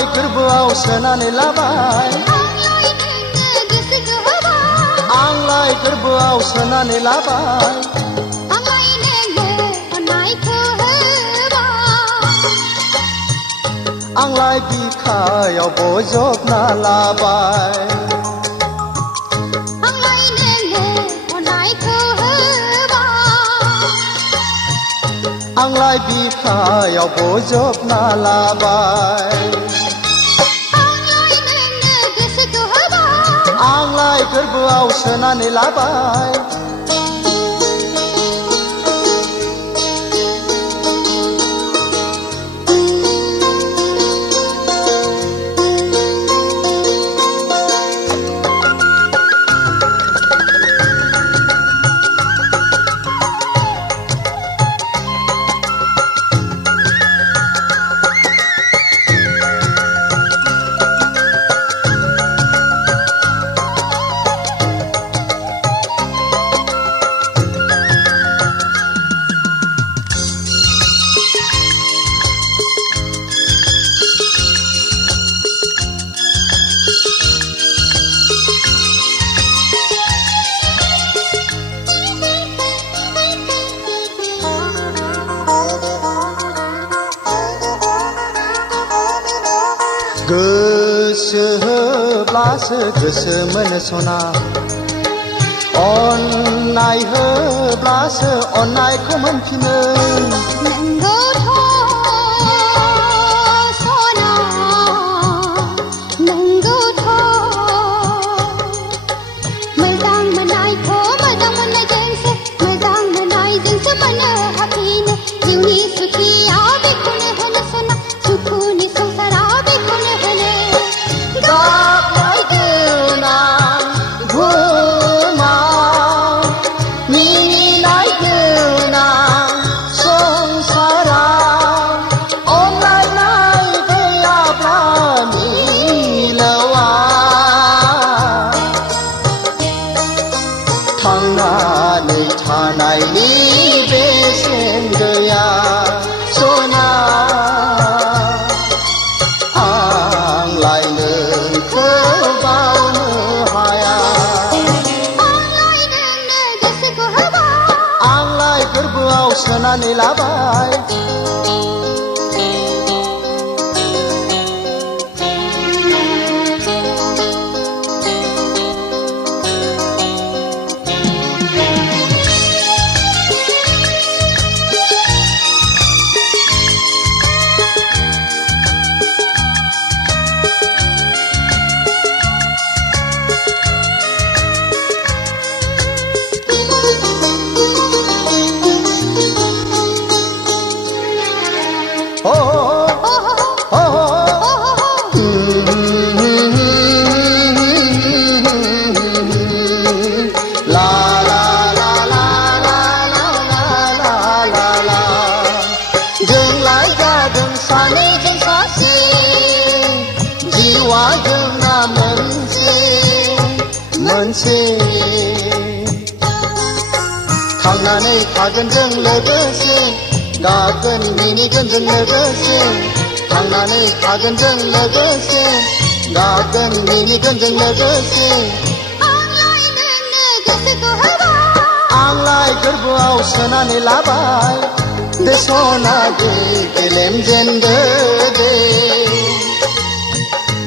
आंलाय गोरबोआव सोनानै लाबाय आंलाय गोरबोआव सोनानै लाबाय आंलाय बिखायाव बजबना लाबाय आंलाय बिखायाव बजबना लाबाय आंलाय गोरबोआव सोनानै लाबाय गोसो होब्लासो गोसो मोनो सना अननाय होब्लासो अननायखौ मोनफिनो थांनानै थानायनि बेसेन गैया सना आंलाय नोंखौ बावनो हाया आंलाय गोरबोआव सोनानै लाबाय थांनानै थागोन जों लोगोसे गागोन मिनिगोन जों लोगोसे थांनानै थागोन जों लोगोसे गागोन मिनिगोन जों लोगोसे आंलाय गोरबोआव सोनानै लाबाय दे सना दे गेलेम जेनदो दे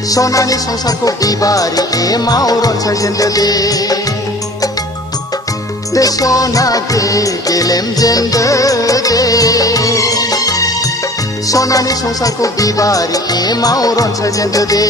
सनानि संसारखौ बिबारि एमाव रनसायजेनदो दे दे सना दे गेलेम जेनदो दे सनानि संसारखौ बिबारि एमाव रनसायजेनदो दे